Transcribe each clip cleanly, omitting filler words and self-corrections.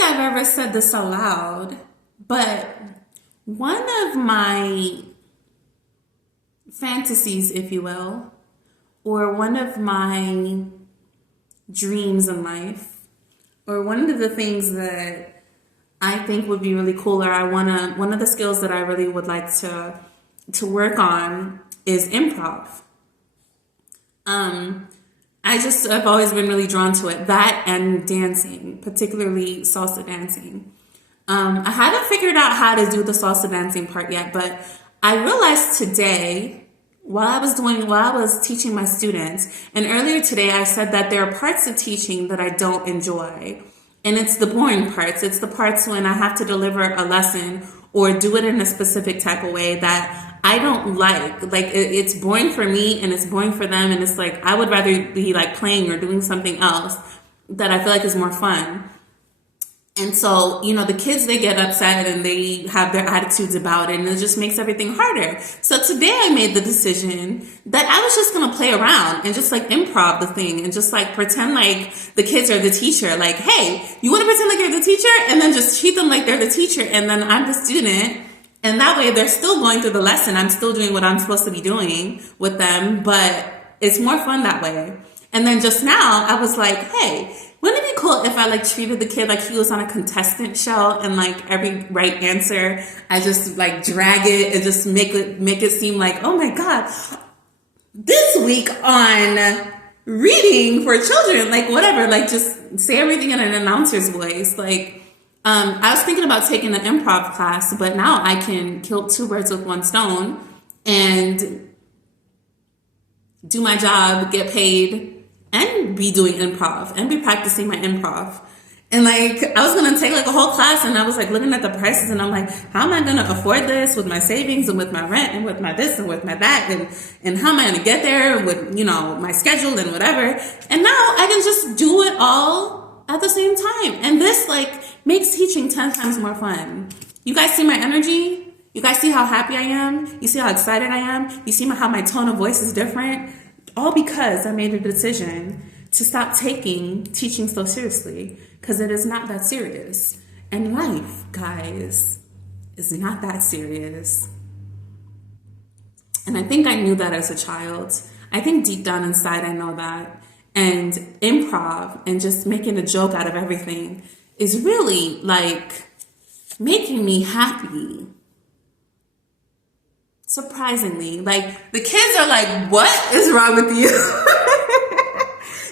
think I've ever said this aloud, but one of my fantasies, if you will, or one of my dreams in life, or one of the things that I think would be really cool, or one of the skills that I really would like to work on is improv. I've always been really drawn to it. That and dancing, particularly salsa dancing. I haven't figured out how to do the salsa dancing part yet, but I realized today while I was teaching my students, and earlier today I said that there are parts of teaching that I don't enjoy. And it's the boring parts. It's the parts when I have to deliver a lesson or do it in a specific type of way that I don't like. Like it's boring for me and it's boring for them. And it's like, I would rather be like playing or doing something else that I feel like is more fun. And so, the kids, they get upset and they have their attitudes about it, and it just makes everything harder. So today I made the decision that I was just going to play around and just like improv the thing and just like pretend like the kids are the teacher. Like, hey, you want to pretend like you're the teacher? And then just treat them like they're the teacher. And then I'm the student. And that way they're still going through the lesson. I'm still doing what I'm supposed to be doing with them, but it's more fun that way. And then just now I was like, hey, wouldn't it be cool if I like treated the kid like he was on a contestant show, and like every right answer, I just like drag it and just make it seem like, oh my God, this week on reading for children, like whatever, like just say everything in an announcer's voice. Like, I was thinking about taking an improv class, but now I can kill two birds with one stone and do my job, get paid, and be doing improv and be practicing my improv. And like, I was going to take like a whole class, and I was like looking at the prices, and I'm like, how am I going to afford this with my savings and with my rent and with my this and with my that? And how am I going to get there with, my schedule and whatever? And now I can just do it all at the same time. And this like makes teaching 10 times more fun. You guys see my energy? You guys see how happy I am? You see how excited I am? You see how my tone of voice is different? All because I made a decision to stop taking teaching so seriously, because it is not that serious. And life, guys, is not that serious. And I think I knew that as a child. I think deep down inside I know that. And improv and just making a joke out of everything is really like making me happy. Surprisingly, like the kids are like, what is wrong with you?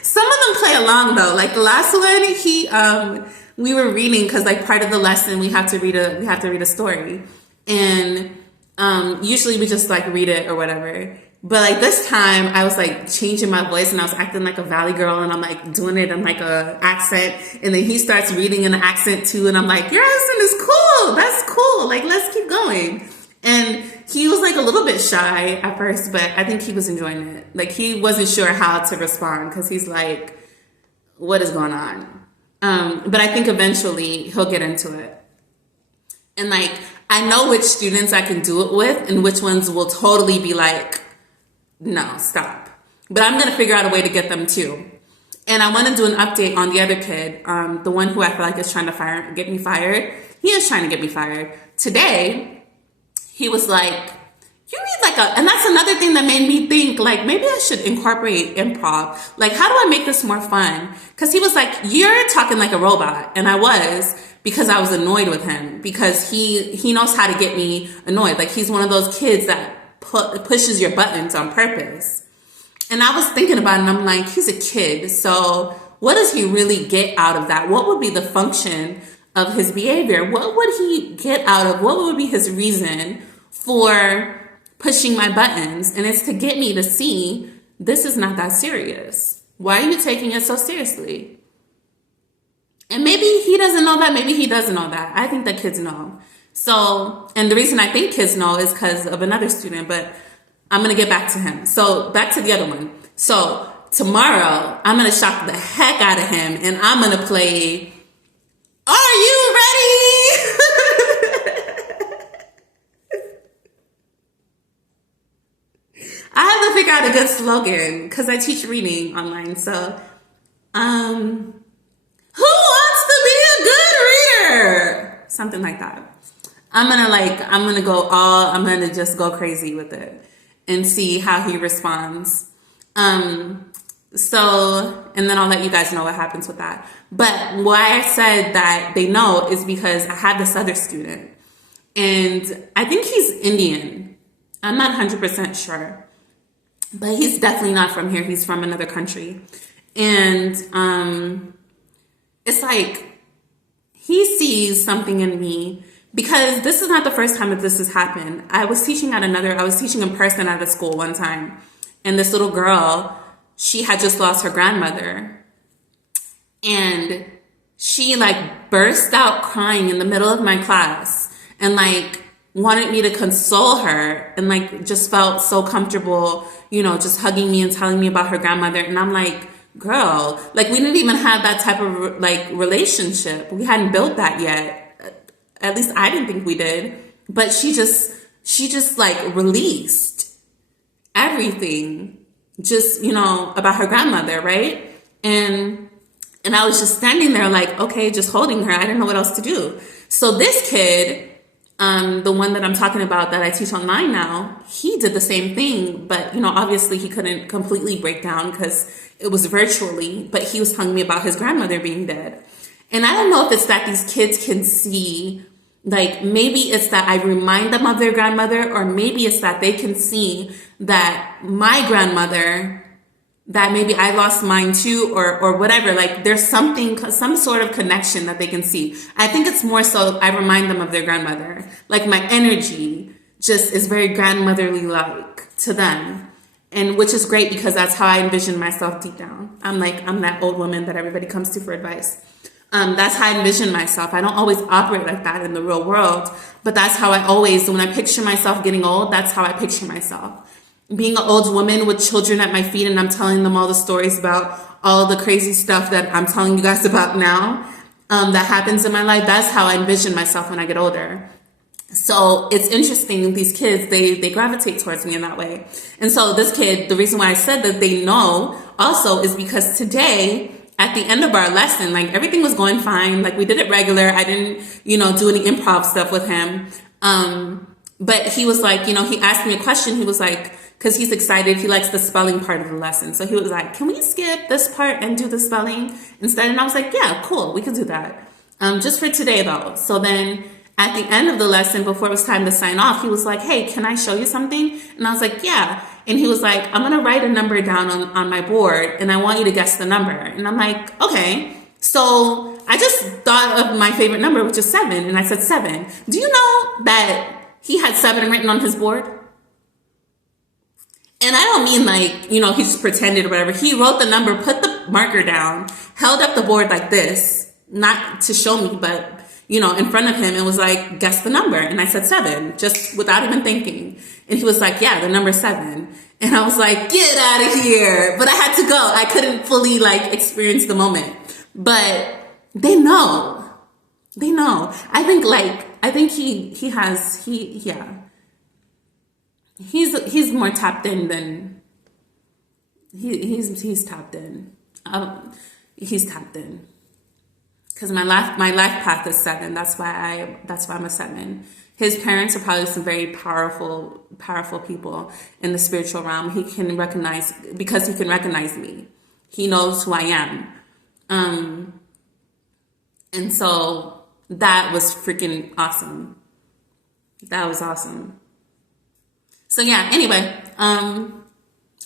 Some of them play along though. Like the last one, we were reading because like part of the lesson we have to read a story, and usually we just like read it or whatever. But like this time, I was like changing my voice and I was acting like a Valley girl, and I'm like doing it in like a accent, and then he starts reading in an accent too, and I'm like, your accent is cool. That's cool. Like let's keep going. And he was like a little bit shy at first, but I think he was enjoying it. Like he wasn't sure how to respond because he's like, what is going on? But I think eventually he'll get into it. And like, I know which students I can do it with and which ones will totally be like, no, stop. But I'm going to figure out a way to get them too. And I want to do an update on the other kid, the one who I feel like is trying to get me fired. He is trying to get me fired. Today, he was like, you need and that's another thing that made me think, like, maybe I should incorporate improv. Like, how do I make this more fun? Because he was like, you're talking like a robot. And I was, because I was annoyed with him, because he knows how to get me annoyed. Like, he's one of those kids that pushes your buttons on purpose. And I was thinking about it, and I'm like, he's a kid. So what does he really get out of that? What would be the function of his behavior? What would he get out of? What would be his reason for pushing my buttons? And it's to get me to see this is not that serious. Why are you taking it so seriously? And maybe he doesn't know that. Maybe he doesn't know that. I think that kids know. So, and the reason I think kids know is because of another student, but I'm going to get back to him. So back to the other one. So tomorrow I'm going to shock the heck out of him, and I'm going to play, are you ready? I have to figure out a good slogan because I teach reading online. So, who wants to be a good something like that. I'm gonna just go crazy with it and see how he responds. And then I'll let you guys know what happens with that. But why I said that they know is because I had this other student, and I think he's Indian. I'm not 100% sure, but he's definitely not from here. He's from another country. And it's like he sees something in me, because this is not the first time that this has happened. I was teaching in person at a school one time, and this little girl, she had just lost her grandmother, and she like burst out crying in the middle of my class and like wanted me to console her, and like just felt so comfortable, just hugging me and telling me about her grandmother. And I'm like, girl, like we didn't even have that type of like relationship. We hadn't built that yet. At least I didn't think we did. But she just like released everything just, about her grandmother, right? And I was just standing there like, okay, just holding her. I didn't know what else to do. So this kid, the one that I'm talking about that I teach online now, he did the same thing, but obviously he couldn't completely break down because it was virtually, but he was telling me about his grandmother being dead. And I don't know if it's that these kids can see, like maybe it's that I remind them of their grandmother, or maybe it's that they can see that my grandmother, that maybe I lost mine too, or whatever. Like there's some sort of connection that they can see. I think it's more so I remind them of their grandmother. Like my energy just is very grandmotherly like to them. And which is great, because that's how I envision myself deep down. I'm that old woman that everybody comes to for advice. That's how I envision myself. I don't always operate like that in the real world, but that's how when I picture myself getting old, that's how I picture myself. Being an old woman with children at my feet, and I'm telling them all the stories about all the crazy stuff that I'm telling you guys about now, that happens in my life. That's how I envision myself when I get older. So it's interesting, these kids, they gravitate towards me in that way. And so this kid, the reason why I said that they know also is because today, at the end of our lesson, like everything was going fine. Like we did it regular. I didn't, do any improv stuff with him. But he was like, he asked me a question. He was like, because he's excited, he likes the spelling part of the lesson. So he was like, can we skip this part and do the spelling instead? And I was like, yeah, cool, we can do that. Just for today though. So then at the end of the lesson, before it was time to sign off, he was like, hey, can I show you something? And I was like, yeah. And he was like, I'm going to write a number down on my board, and I want you to guess the number. And I'm like, okay. So I just thought of my favorite number, which is 7. And I said 7. Do you know that he had 7 written on his board? And I don't mean like, he just pretended or whatever. He wrote the number, put the marker down, held up the board like this, not to show me, but, in front of him, and was like, guess the number. And I said 7, just without even thinking. And he was like, yeah, the number 7. And I was like, get out of here. But I had to go. I couldn't fully like experience the moment. But they know. They know. I think he's more tapped in than he's tapped in. He's tapped in. Because my life path is 7. That's why I'm a 7. His parents are probably some very powerful people in the spiritual realm. He can recognize me. He knows who I am. And so that was freaking awesome. That was awesome. So yeah, anyway,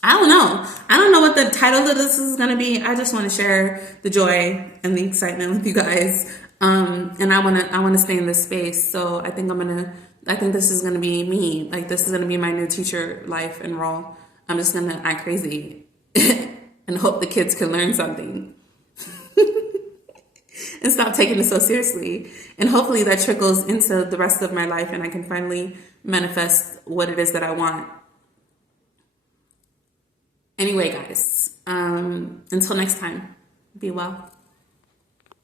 I don't know. I don't know what the title of this is going to be. I just want to share the joy and the excitement with you guys. And I want to stay in this space. So I think this is going to be me. Like this is going to be my new teacher life and role. I'm just going to act crazy and hope the kids can learn something and stop taking it so seriously. And hopefully that trickles into the rest of my life, and I can finally manifest what it is that I want. Anyway, guys, until next time, be well.